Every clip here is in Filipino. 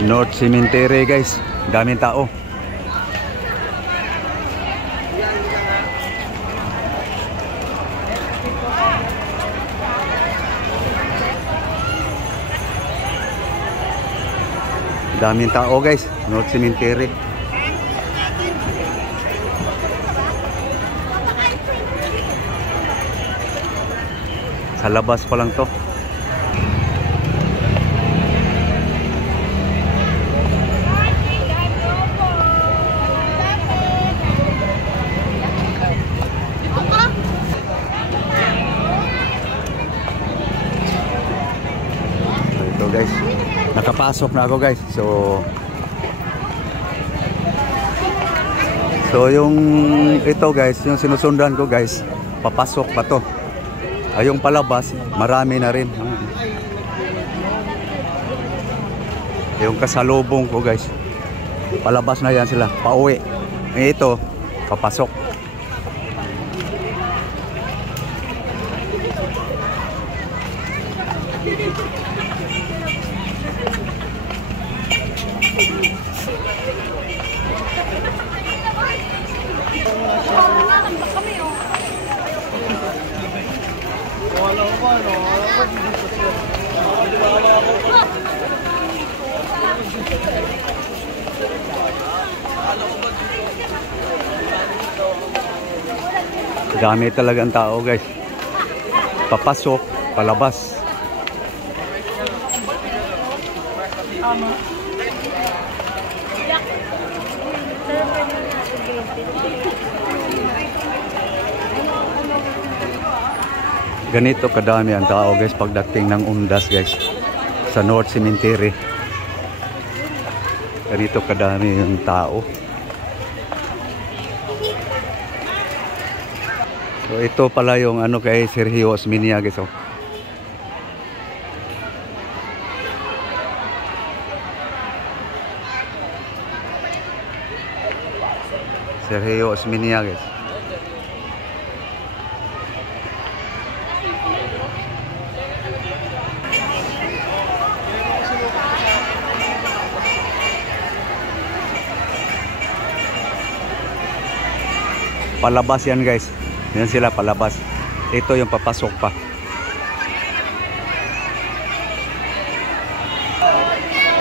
North Cemetery guys, daming tao. Daming tao guys, North Cemetery. Sa labas pa lang to. Ito guys, nakapasok na ako guys. So yung ito guys, yung sinusundan ko guys, papasok pa to. Ay yung palabas, marami na rin. Yung kasalubong ko guys, palabas na yan sila, pauwi. Ito, papasok. Dami talaga ang tao guys. Papasok, palabas. Ganito kadami ang tao guys pagdating ng Undas guys sa North Cemetery. Ganito kadami yung tao. So ito pala yung ano kay Sergio Osmeña guys. Oh. Sergio Osmeña guys. Palabas yan guys. Yan sila palabas. Ito yung papasok pa.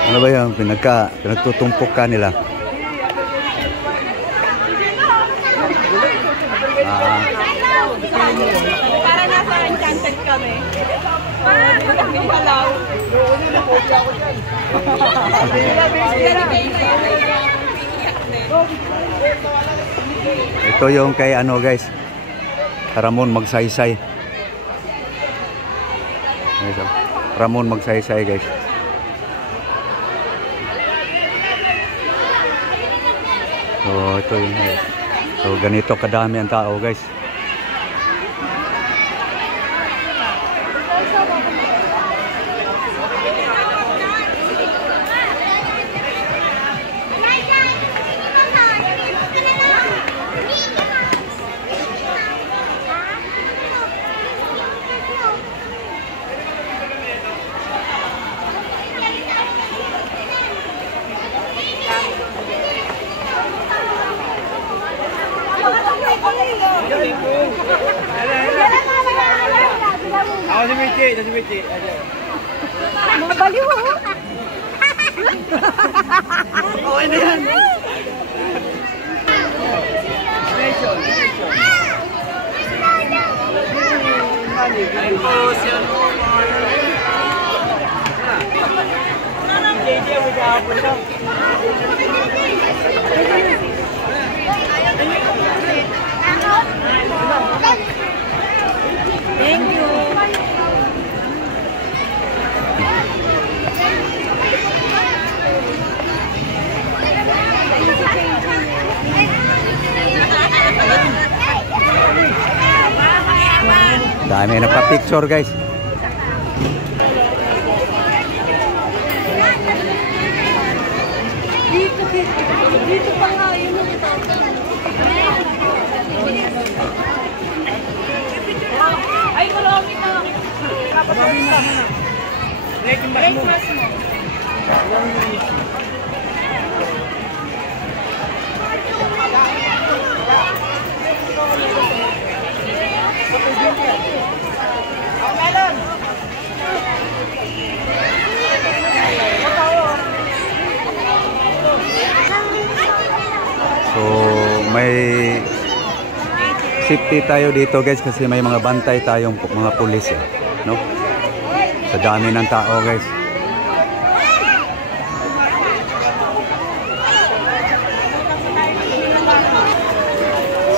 Ano ba yung pinagtutumpok ka nila? Para nasa Enchanted kami. Ito yung kay ano guys, Ramon Magsaysay. Ramon Magsaysay guys. So ito yung so ganito kadami ang tao guys. Ako si Michi, aja. Mabaliw ho. Okay na yan. Ay po, siya po. JJ, magkakapon lang. Thank you. Dami nagpa-picture guys. Dito pa nga yun. Ay, marami na. Breakfast mo. So may safety tayo dito guys kasi may mga bantay tayong mga pulis eh, no? Sa dami ng tao guys.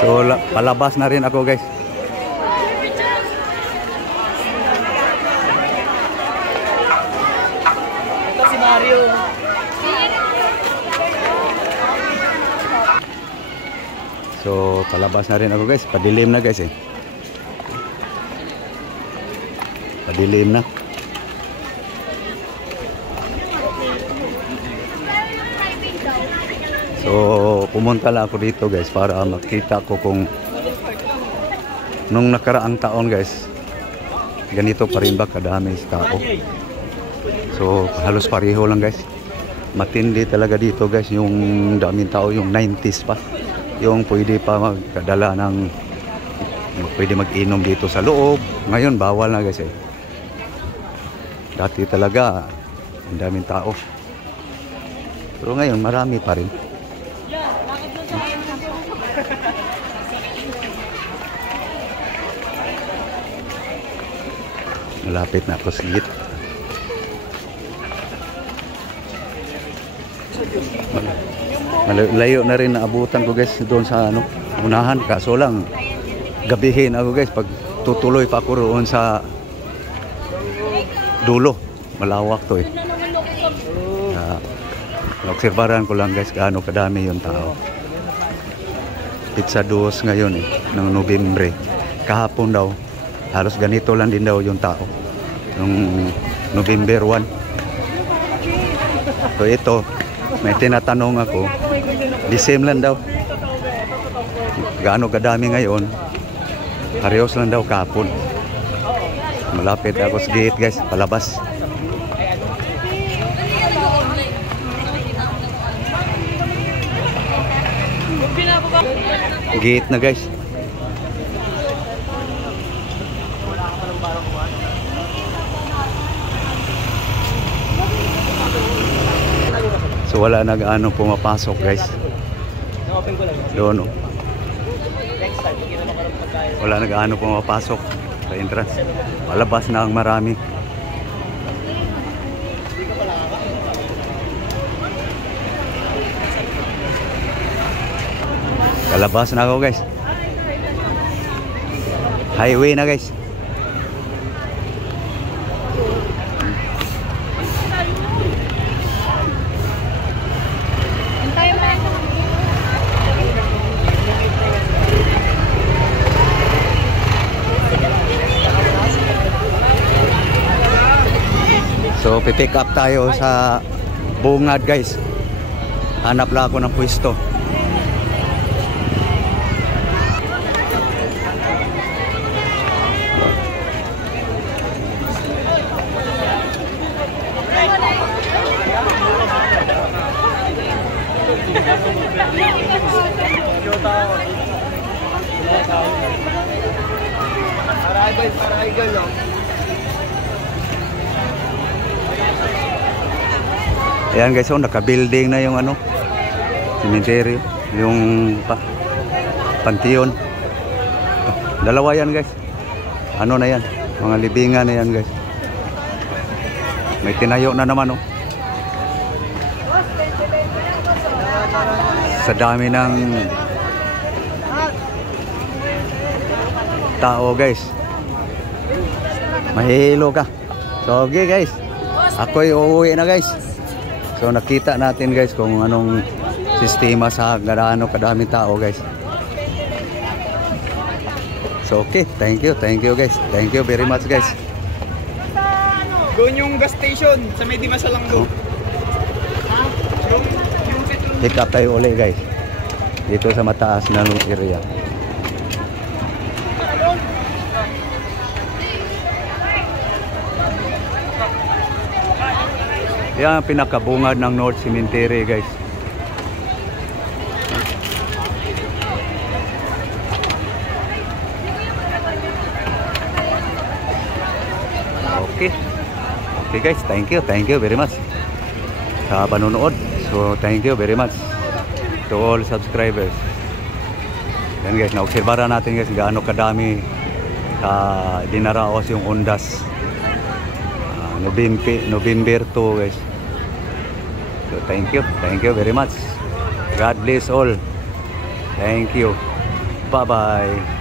So palabas na rin ako guys. Ito si Mario. So palabas na rin ako guys. Padilim na guys eh. Padilim na. So pumunta lang ako dito guys para makita ko kung nung nakaraang taon guys ganito pa rin ba kadami tao. So halos pareho lang guys. Matindi talaga dito guys yung daming tao, yung 90s pa. Yung pwede pa magkadala ng pwede mag-inom dito sa loob. Ngayon bawal na guys eh. Dati talaga ang daming tao. Pero ngayon marami pa rin. Malapit na ako sa gate. Malayo na rin naabutan ko guys doon sa ano, unahan. Kaso lang gabihin ako guys pag tutuloy pa ako roon sa dulo. Malawak to eh. Obserbaran ko lang guys gaano kadami yung tao. Pizza 2 ngayon eh, ng Nobyembre. Kahapon daw halos ganito lang din daw yung tao nung November 1. So ito, may tinatanong ako, the same lang daw. Gaano kadami ngayon, parehos lang daw kahapon. Malapit ako sa gate guys, palabas. Gate na guys. So wala nag-ano pumapasok guys. Doon oh. Wala nag-ano pumapasok sa entrance. Palabas na ang marami. Kalabas na ako guys. Highway na guys. So pipick up tayo sa Bungad guys. Hanap lang ako ng pwesto. Ayan guys, oh, naka-building na yung ano, cemetery, yung panteon. Dalawa yan guys. Ano na yan? Mga libingan na yan guys. May tinayo na naman oh. Sa dami ng tao guys. Mahilo ka. So okay guys, ako'y uuwi na guys. So nakita natin guys kung anong sistema sa gaano kadaming tao guys. So okay, thank you guys. Thank you very much guys. Doon yung gas station sa may Dimasalang doon. Pick up tayo ulit guys. Dito sa mataas na area. Yan ang pinakabungad ng North Cemetery guys. Okay. Okay guys, thank you very much sa panonood. So thank you very much to all subscribers. Yan guys, naobserbahan natin guys gaano kadami dinaraos yung Undas. November 2 guys. So thank you very much. God bless all. Thank you. Bye bye.